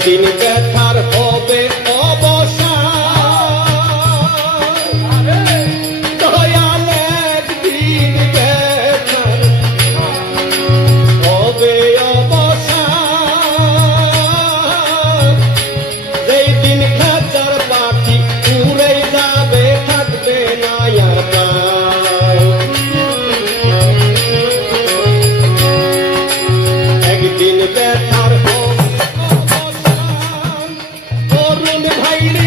Chini Chet Pai ভাই